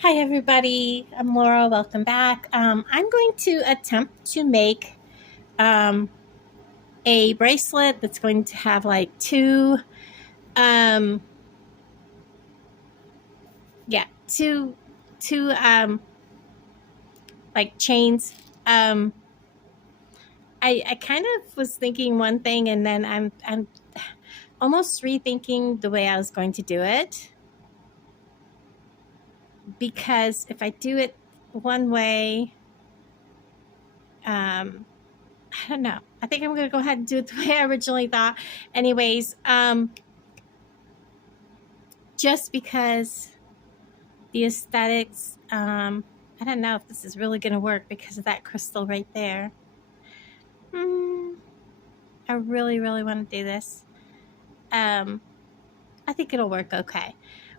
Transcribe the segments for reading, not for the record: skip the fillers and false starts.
Hi everybody, I'm Laura. Welcome back. I'm going to attempt to make um, a bracelet that's going to have like um, two, like chains. Um, I kind of was thinking one thing, and then I'm almost rethinking the way I was going to do it, because if I do it one way, I don't know. I think I'm going to go ahead and do it the way I originally thought. Anyways, just because the aesthetics, I don't know if this is really going to work because of that crystal right there. I really, really want to do this. I think it'll work okay.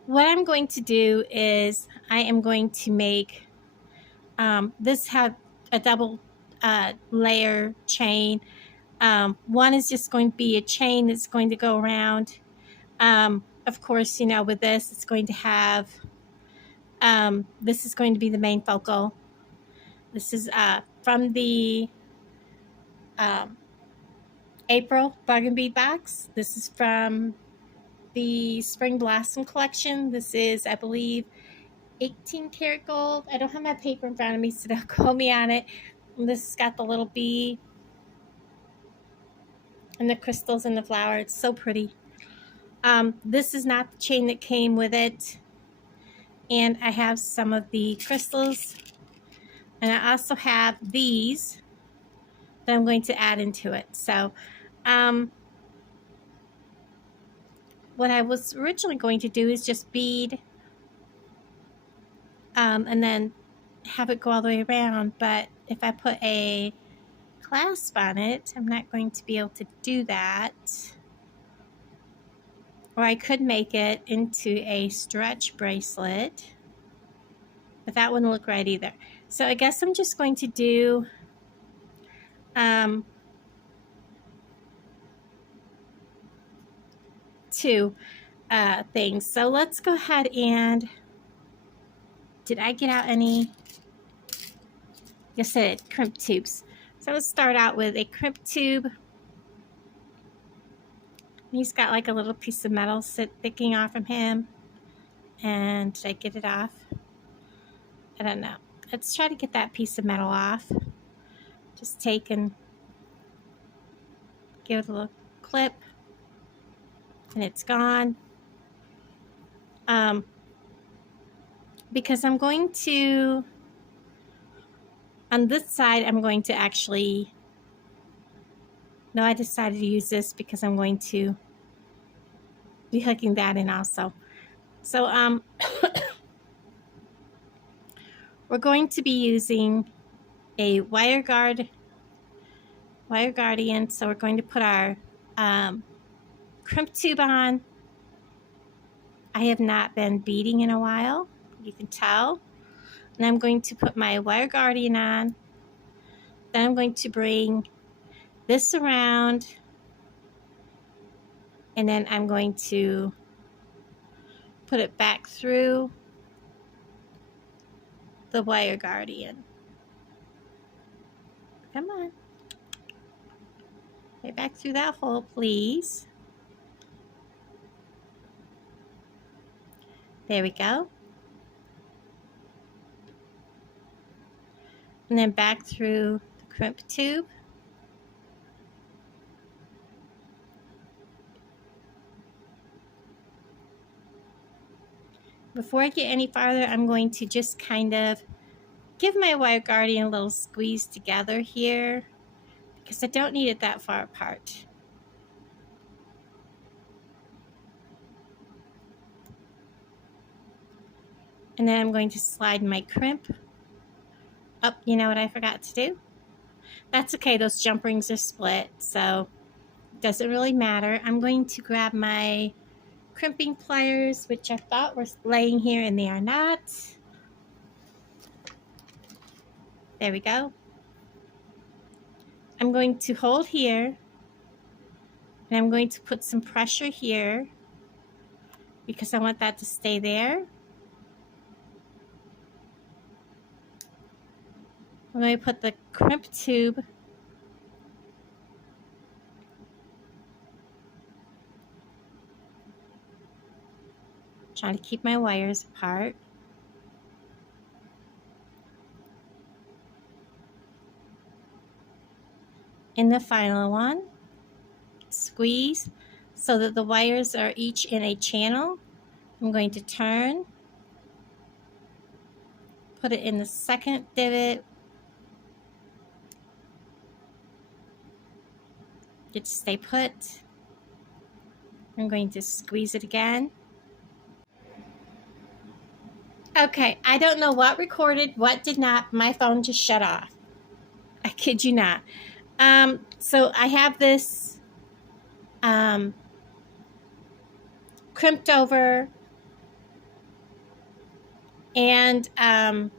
What I'm going to do is I am going to make this have a double layer chain. One is just going to be a chain that's going to go around. Of course, with this, it's going to have, this is going to be the main focal. This is from the um, April Bargain Bead Box. This is from the Spring Blossom collection. This is, I believe, 18 karat gold. I don't have my paper in front of me, so don't quote me on it. And this has got the little bee and the crystals and the flower. It's so pretty. This is not the chain that came with it. And I have some of the crystals. And I also have these that I'm going to add into it. So, what I was originally going to do is just bead and then have it go all the way around. But if I put a clasp on it, I'm not going to be able to do that. Or I could make it into a stretch bracelet, but that wouldn't look right either. So I guess I'm just going to do two things. So let's go ahead and, did I get out any? Yes, I did, crimp tubes. So let's start out with a crimp tube. He's got like a little piece of metal sticking off from him. And did I get it off? I don't know. Let's try to get that piece of metal off. Just take and give it a little clip. And it's gone. Because I'm going to, on this side, I'm going to actually, no, I decided to use this because I'm going to be hooking that in also. So we're going to be using a wire guardian. So we're going to put our crimp tube on. I have not been beading in a while, you can tell. And I'm going to put my wire guardian on. Then I'm going to bring this around, and then I'm going to put it back through the wire guardian. Come on. Right back through that hole, please. There we go. And then back through the crimp tube. Before I get any farther, I'm going to just kind of give my wire guardian a little squeeze together here, because I don't need it that far apart. And then I'm going to slide my crimp up. You know what I forgot to do? That's okay, those jump rings are split, so it doesn't really matter. I'm going to grab my crimping pliers, which I thought were laying here, and they are not. There we go. I'm going to hold here, and I'm going to put some pressure here because I want that to stay there. I'm going to put the crimp tube trying to keep my wires apart. In the final one, squeeze so that the wires are each in a channel. I'm going to turn, put it in the second divot, get to stay put. I'm going to squeeze it again. Okay, I don't know what recorded, what did not. My phone just shut off. I kid you not. So I have this crimped over, and I've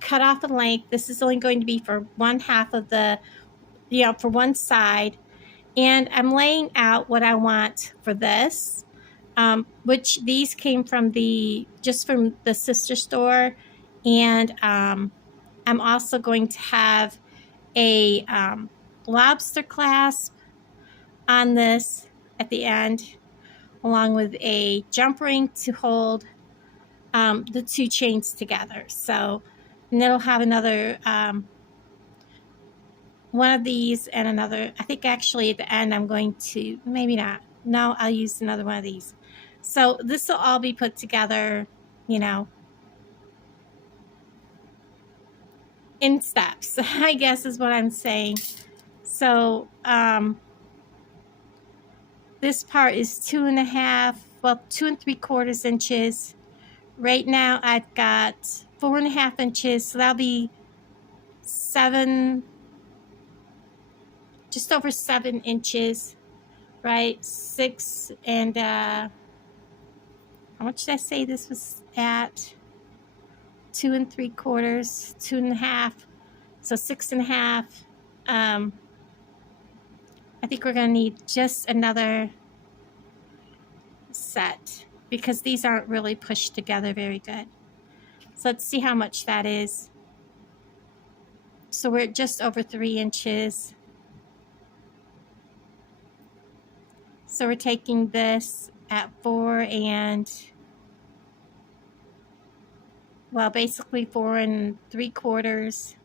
cut off the length. This is only going to be for one half of the, for one side. And I'm laying out what I want for this, which these came from just from the sister store. And I'm also going to have a lobster clasp on this at the end, along with a jump ring to hold the two chains together. So, and it'll have another one of these and another. I think actually at the end I'm going to, maybe not. No, I'll use another one of these. So this will all be put together, in steps, I guess is what I'm saying. So this part is 2.5, well, 2 3/4 inches. Right now I've got 4.5 inches, so that'll be 7, just over 7 inches, right? 6 and how much did I say this was at? 2 3/4, 2.5, so 6.5. I think we're going to need just another set because these aren't really pushed together very good. So let's see how much that is. So we're at just over 3 inches. So we're taking this at 4 and, well, basically 4 3/4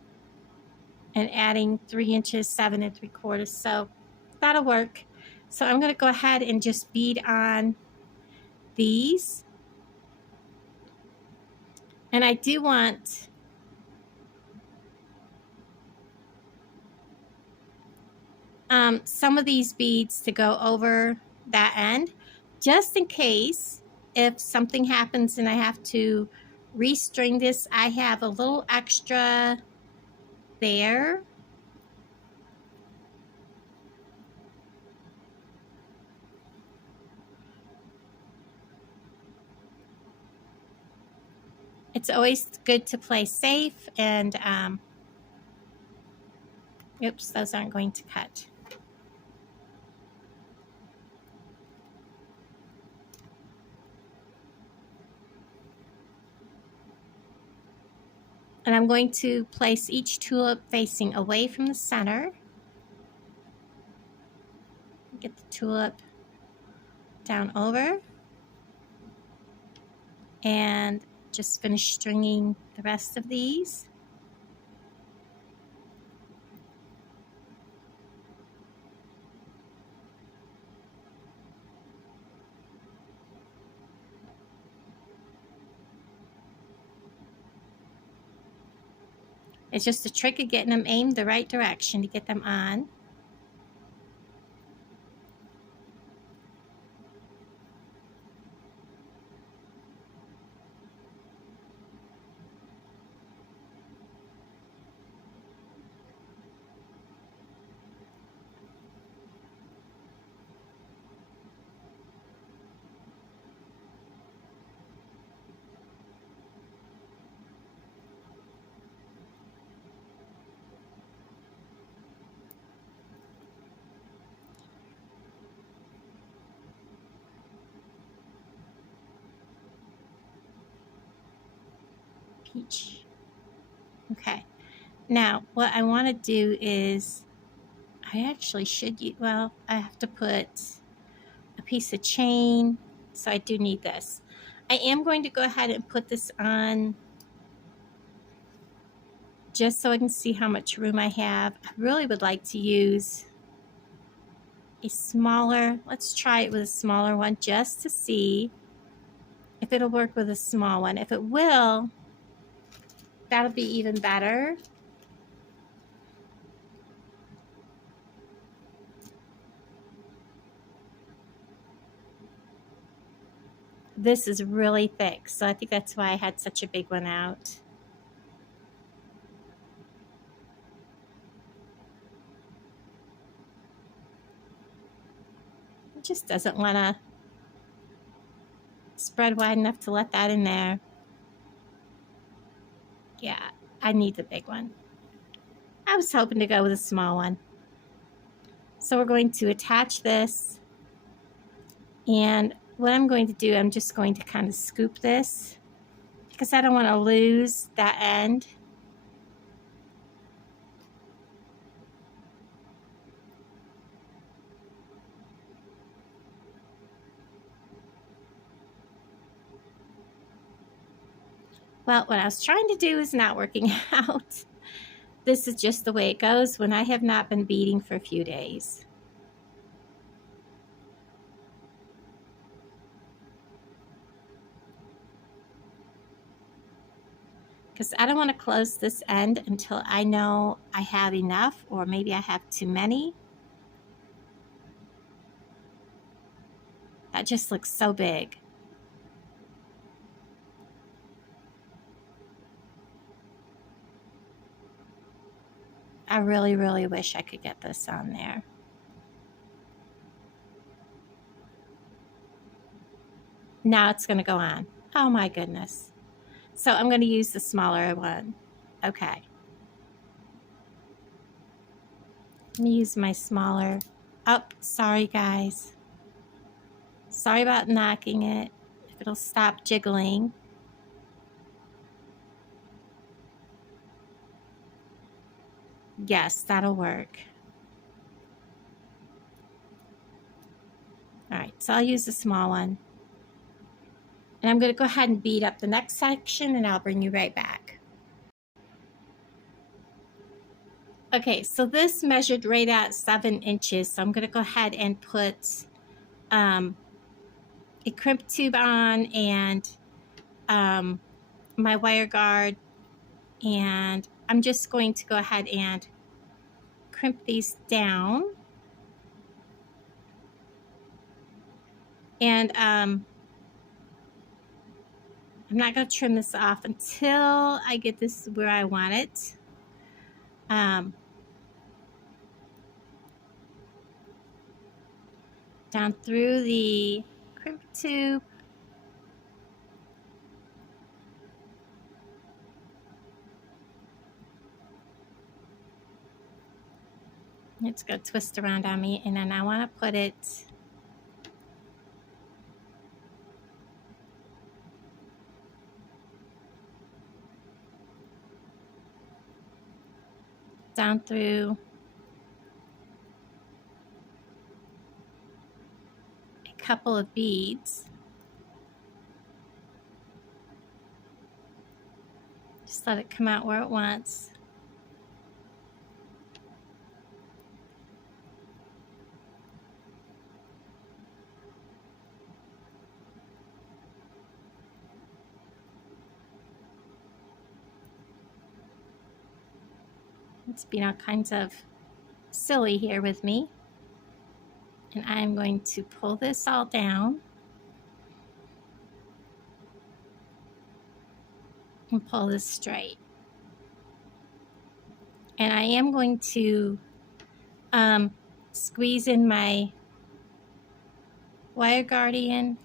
and adding 3 inches, 7 3/4. So that'll work. So I'm going to go ahead and just bead on these. And I do want some of these beads to go over that end, just in case if something happens and I have to restring this. I have a little extra there. It's always good to play safe, and oops, those aren't going to cut. And I'm going to place each tulip facing away from the center. Get the tulip down over. And just finish stringing the rest of these. It's just a trick of getting them aimed the right direction to get them on. Peach. Okay. Now, what I want to do is, I actually should use, well, I have to put a piece of chain, so I do need this. I am going to go ahead and put this on just so I can see how much room I have. I really would like to use a smaller, let's try it with a smaller one just to see if it'll work with a small one. If it will, that'll be even better. This is really thick, so I think that's why I had such a big one out. It just doesn't want to spread wide enough to let that in there. Yeah, I need the big one. I was hoping to go with a small one. So we're going to attach this, and what I'm going to do, I'm just going to kind of scoop this because I don't want to lose that end. Well, what I was trying to do is not working out. This is just the way it goes when I have not been beading for a few days. Because I don't want to close this end until I know I have enough, or maybe I have too many. That just looks so big. I really, really wish I could get this on there. Now it's going to go on. Oh my goodness. So I'm going to use the smaller one. Okay. Let me use my smaller. Oh, sorry guys. Sorry about knocking it. If it'll stop jiggling. Yes, that'll work. All right, so I'll use the small one. And I'm going to go ahead and bead up the next section, and I'll bring you right back. Okay, so this measured right at 7 inches. So I'm going to go ahead and put a crimp tube on, and my wire guard. And I'm just going to go ahead and crimp these down. And I'm not going to trim this off until I get this where I want it. Down through the crimp tube. It's going to twist around on me, and then I want to put it down through a couple of beads. Just let it come out where it wants. It's being all kinds of silly here with me. And I'm going to pull this all down and pull this straight. And I am going to squeeze in my wire guardian.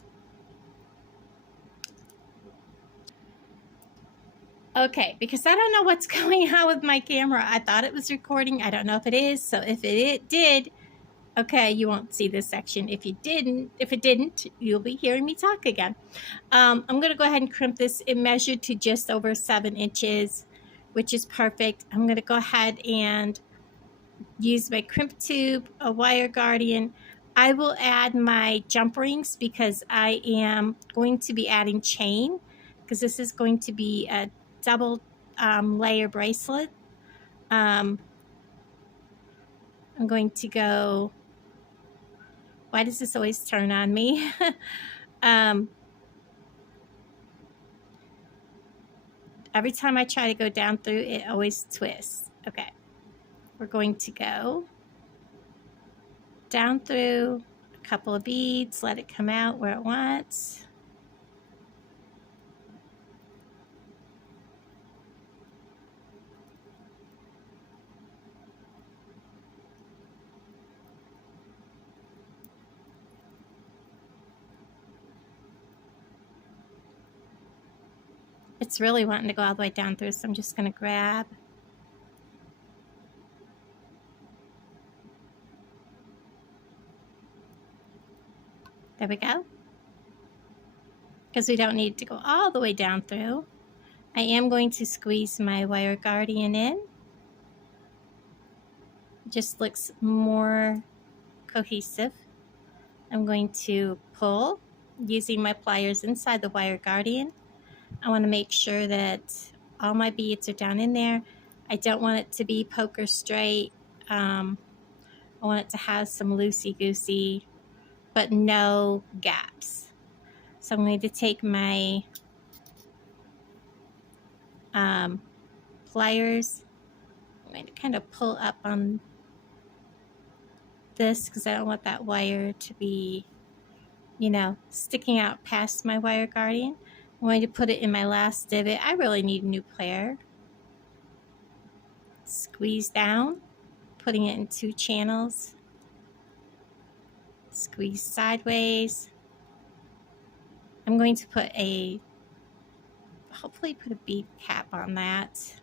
Okay, because I don't know what's going on with my camera. I thought it was recording. I don't know if it is. So if it did, okay, you won't see this section. If it didn't, you'll be hearing me talk again. I'm going to go ahead and crimp this. It measured to just over 7 inches, which is perfect. I'm going to go ahead and use my crimp tube, a wire guardian. I will add my jump rings because I am going to be adding chain, because this is going to be a double layer bracelet. I'm going to go, why does this always turn on me? Every time I try to go down through, it always twists. Okay, we're going to go down through a couple of beads, let it come out where it wants. It's really wanting to go all the way down through, so I'm just going to grab. There we go. Because we don't need to go all the way down through. I am going to squeeze my wire guardian in. It just looks more cohesive. I'm going to pull using my pliers inside the wire guardian. I want to make sure that all my beads are down in there. I don't want it to be poker straight. I want it to have some loosey-goosey, but no gaps. So I'm going to take my pliers. I'm going to kind of pull up on this because I don't want that wire to be, you know, sticking out past my wire guardian. I'm going to put it in my last divot. I really need a new pair. Squeeze down, putting it in 2 channels. Squeeze sideways. I'm going to put hopefully put a bead cap on that.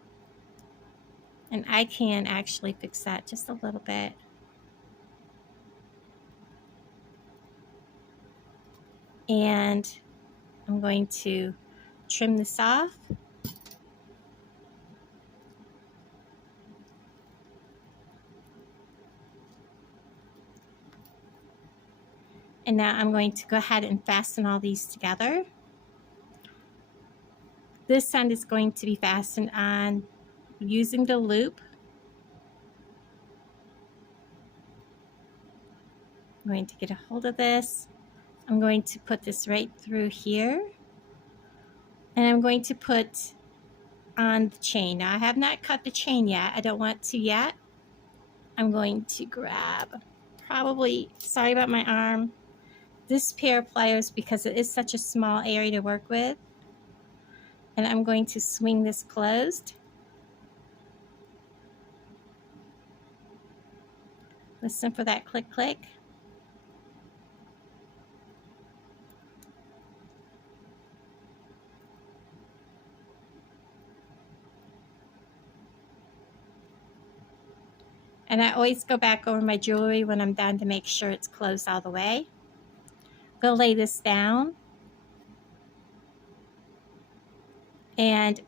And I can actually fix that just a little bit. And I'm going to trim this off. And now I'm going to go ahead and fasten all these together. This end is going to be fastened on using the loop. I'm going to get a hold of this. I'm going to put this right through here. And I'm going to put on the chain. Now I have not cut the chain yet. I don't want to yet. I'm going to grab probably, sorry about my arm, this pair of pliers because it is such a small area to work with. And I'm going to swing this closed. Listen for that click click. And I always go back over my jewelry when I'm done to make sure it's closed all the way. I'm going to lay this down. And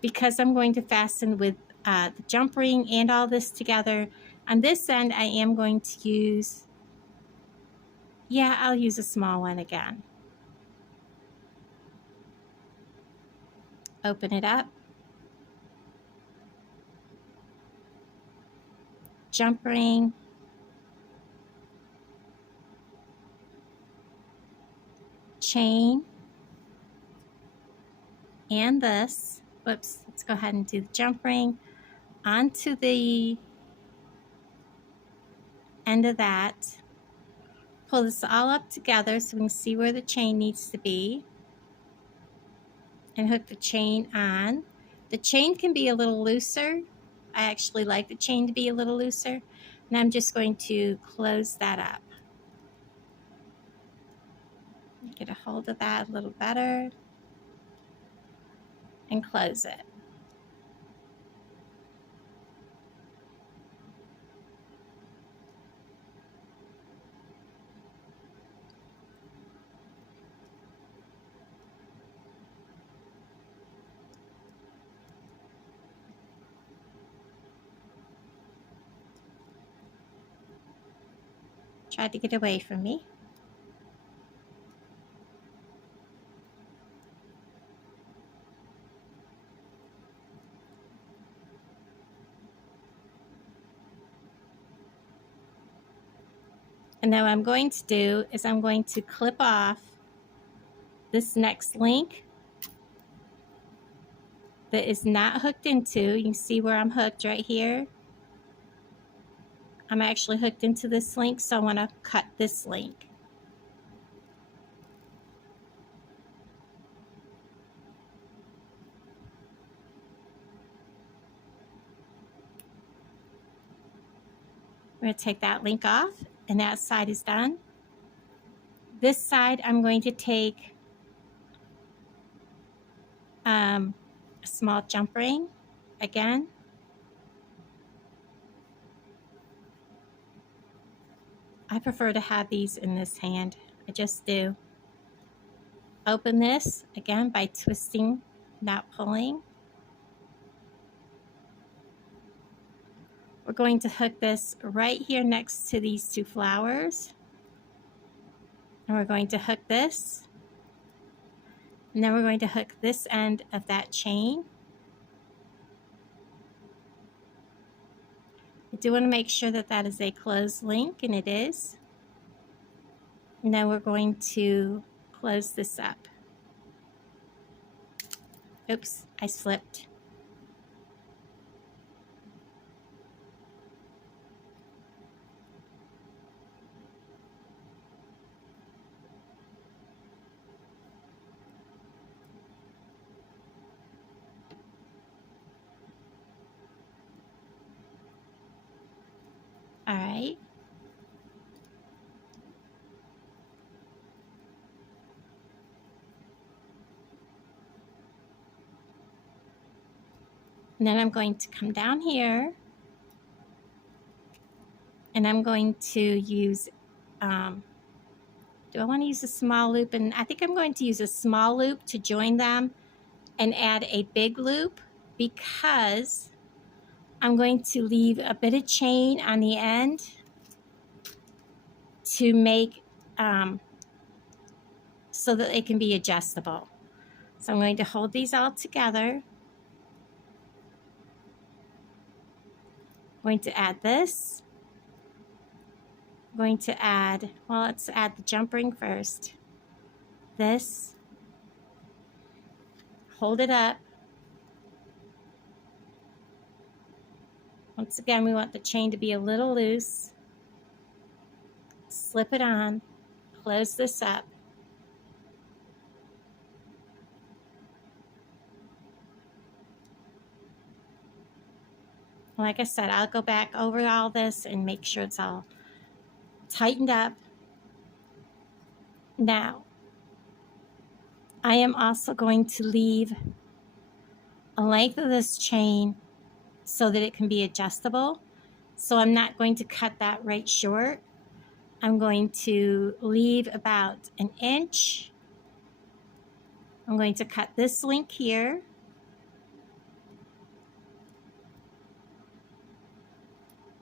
because I'm going to fasten with the jump ring and all this together, on this end I am going to use, I'll use a small one again. Open it up. Jump ring. Chain. And this. Whoops, let's go ahead and do the jump ring onto the end of that. Pull this all up together so we can see where the chain needs to be. And hook the chain on. The chain can be a little looser. I actually like the chain to be a little looser. And I'm just going to close that up. Get a hold of that a little better. And close it. Tried to get away from me. And then what I'm going to do is I'm going to clip off this next link that is not hooked into. You can see where I'm hooked right here. I'm actually hooked into this link, so I want to cut this link. I'm going to take that link off, and that side is done. This side, I'm going to take a small jump ring again. I prefer to have these in this hand. I just do. Open this again by twisting, not pulling. We're going to hook this right here next to these two flowers. And we're going to hook this. And then we're going to hook this end of that chain. I do want to make sure that that is a closed link, and it is. And then we're going to close this up. Oops, I slipped. All right. And then I'm going to come down here, and I'm going to use, do I want to use a small loop? And I think I'm going to use a small loop to join them and add a big loop, because I'm going to leave a bit of chain on the end to make so that it can be adjustable. So I'm going to hold these all together. I'm going to add this. I'm going to add, well, let's add the jump ring first. This. Hold it up. Once again, we want the chain to be a little loose. Slip it on. Close this up. Like I said, I'll go back over all this and make sure it's all tightened up. Now, I am also going to leave a length of this chain so that it can be adjustable. So I'm not going to cut that right short. I'm going to leave about an inch. I'm going to cut this link here.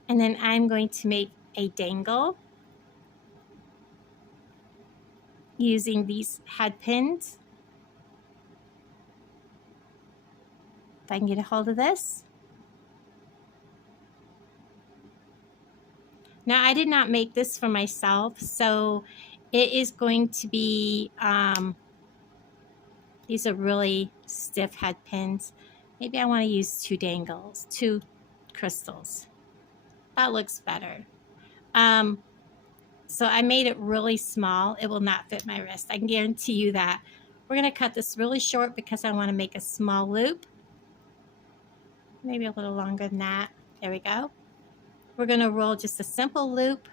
And then I'm going to make a dangle using these head pins. If I can get a hold of this. Now, I did not make this for myself, so it is going to be, these are really stiff head pins. Maybe I want to use two crystals. That looks better. So I made it really small. It will not fit my wrist. I can guarantee you that. We're going to cut this really short because I want to make a small loop. Maybe a little longer than that. There we go. We're going to roll just a simple loop.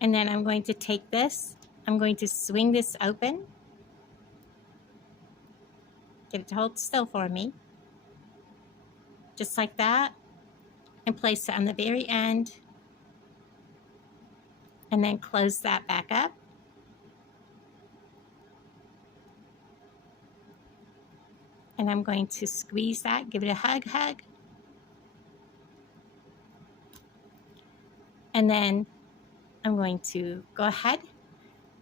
And then I'm going to take this, I'm going to swing this open. Get it to hold still for me. just like that, and place it on the very end, and then close that back up. And I'm going to squeeze that, give it a hug. And then I'm going to go ahead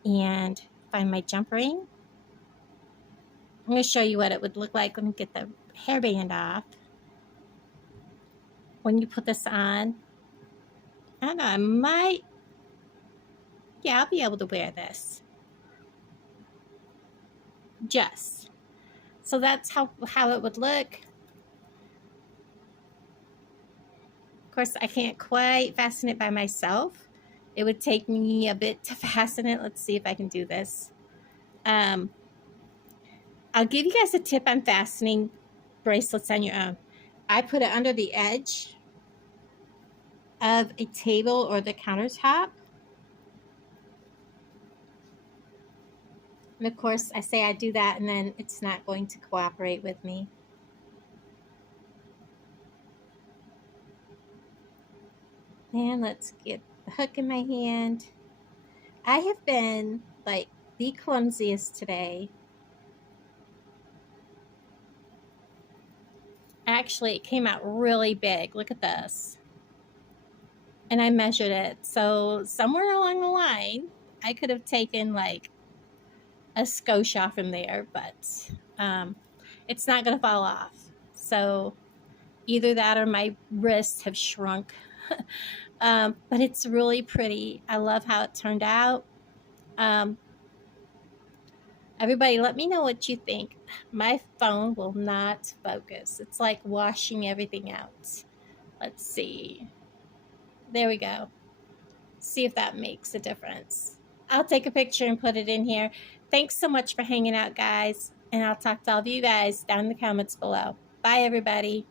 and find my jump ring. I'm going to show you what it would look like. Let me get the hairband off. When you put this on, I don't know, I might, yeah, I'll be able to wear this. Just. So that's how it would look. Of course, I can't quite fasten it by myself. It would take me a bit to fasten it. Let's see if I can do this. I'll give you guys a tip on fastening bracelets on your own. I put it under the edge of a table or the countertop. And of course, I say I do that and then it's not going to cooperate with me. And let's get the hook in my hand. I have been like the clumsiest today. Actually, it came out really big. Look at this. And I measured it. So somewhere along the line, I could have taken like a scotia from there, but it's not going to fall off. So either that or my wrists have shrunk. But it's really pretty. I love how it turned out. Everybody, let me know what you think. My phone will not focus. It's like washing everything out. Let's see. There we go. See if that makes a difference. I'll take a picture and put it in here. Thanks so much for hanging out, guys. And I'll talk to all of you guys down in the comments below. Bye, everybody.